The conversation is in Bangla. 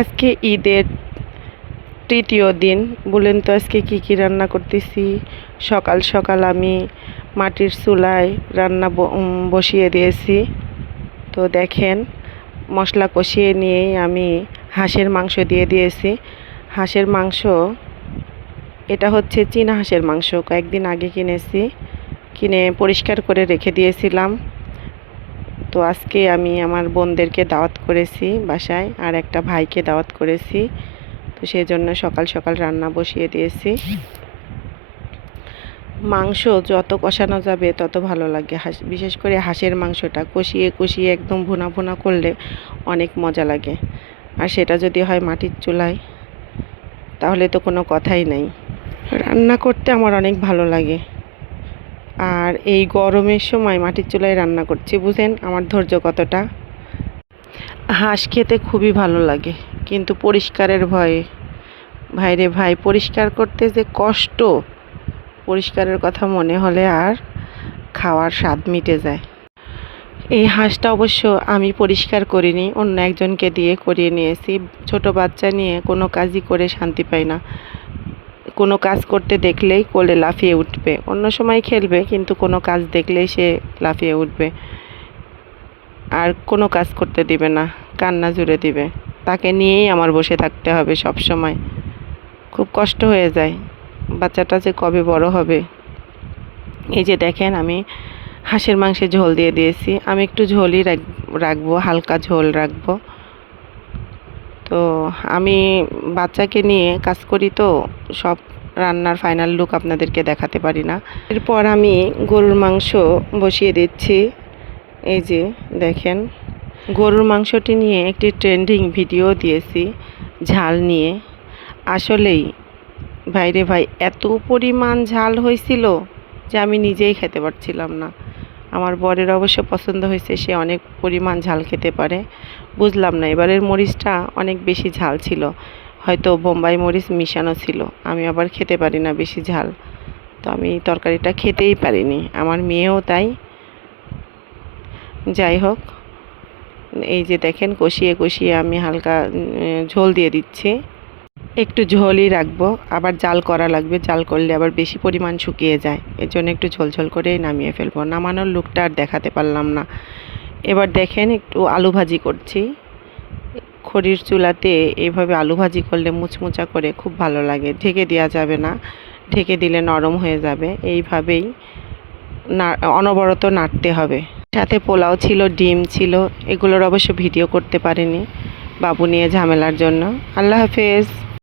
আজকে ঈদের তৃতীয় দিন। বলেন তো আজকে কি কি রান্না করতেছি। সকাল সকাল আমি মাটির চুলায় রান্না বসিয়ে দিয়েছি। তো দেখেন, মশলা কষিয়ে নিয়েই আমি হাঁসের মাংস দিয়ে দিয়েছি। হাঁসের মাংস, এটা হচ্ছে চীনা হাঁসের মাংস, কয়েকদিন আগে কিনেছি, কিনে পরিষ্কার করে রেখে দিয়েছিলাম। তো আজকে আমি আমার বোনদেরকে দাওয়াত করেছি বাসায়, আর একটা ভাইকে দাওয়াত করেছি। তো সেই জন্য সকাল সকাল রান্না বসিয়ে দিয়েছি। মাংস যত কষানো যাবে তত ভালো লাগে। বিশেষ করে হাঁসের মাংসটা কষিয়ে কষিয়ে একদম ভুনা ভুনা করলে অনেক মজা লাগে। আর সেটা যদি হয় মাটির চুলায়, তাহলে তো কোনো কথাই নাই। রান্না করতে আমার অনেক ভালো লাগে। আর এই গরমের সময় মাটির চুলায় রান্না করছি, বুঝেন আমার ধৈর্য কতটা। হাঁস খেতে খুবই ভালো লাগে, কিন্তু পরিষ্কারের ভয়ে, ভাইরে ভাই, পরিষ্কার করতে যে কষ্ট, পরিষ্কারের কথা মনে হলে আর খাওয়ার স্বাদ মিটে যায়। এই হাঁসটা অবশ্য আমি পরিষ্কার করিনি, অন্য একজনকে দিয়ে করিয়ে নিয়েছি। ছোট বাচ্চা নিয়ে কোনো কাজই করে শান্তি পাই না। কোনো কাজ করতে দেখলেই কোলে লাফিয়ে উঠবে। অন্য সময় খেলবে, কিন্তু কোনো কাজ দেখলেই সে লাফিয়ে উঠবে, আর কোনো কাজ করতে দিবে না, কান্না জুড়ে দিবে। তাকে নিয়েই আমার বসে থাকতে হবে সব সময়। খুব কষ্ট হয়ে যায়, বাচ্চাটা যে কবে বড় হবে। এই যে দেখেন, আমি হাঁসের মাংসে ঝোল দিয়ে দিয়েছি। আমি একটু ঝোলই রাখবো, হালকা ঝোল রাখবো। তো আমি বাচ্চাকে নিয়ে কাজ করি, তো সব রান্নার ফাইনাল লুক আপনাদেরকে দেখাতে পারি না। এরপর আমি গরুর মাংস বসিয়ে দিচ্ছি। এই যে দেখেন, গরুর মাংসটি নিয়ে একটি ট্রেন্ডিং ভিডিও দিয়েছি ঝাল নিয়ে। আসলেই ভাইরে ভাই, এত পরিমাণ ঝাল হয়েছিল যে আমি নিজেই খেতে পারছিলাম না। আমার বরের অবশ্য পছন্দ হয়েছে, সে অনেক পরিমাণ ঝাল খেতে পারে। বুঝলাম না, এবারের মরিচটা অনেক বেশি ঝাল ছিল, হয়তো বোম্বাই মরিচ মিশানো ছিল। আমি আবার খেতে পারি না বেশি ঝাল, তো আমি তরকারিটা খেতেই পারিনি, আমার মেয়েও তাই। যাই হোক, এই যে দেখেন, কষিয়ে কষিয়ে আমি হালকা ঝোল দিয়ে দিচ্ছি। একটু ঝোলই রাখবো, আবার জাল করা লাগবে, জাল করলে আবার বেশি পরিমাণ শুকিয়ে যায়। এর জন্য একটু ঝোল ঝোল করেই নামিয়ে ফেলবো। নামানোর লুকটা আর দেখাতে পারলাম না। এবার দেখেন, একটু আলু ভাজি করছি। খড়ির চুলাতে এইভাবে আলু ভাজি করলে মুচমুচা করে খুব ভালো লাগে। ঢেকে দেওয়া যাবে না, ঢেকে দিলে নরম হয়ে যাবে। এইভাবেই অনবরত নাড়তে হবে। সাথে পোলাও ছিল, ডিম ছিল, এগুলোর অবশ্য ভিডিও করতে পারিনি বাবু নিয়ে ঝামেলার জন্য। আল্লাহ হাফেজ।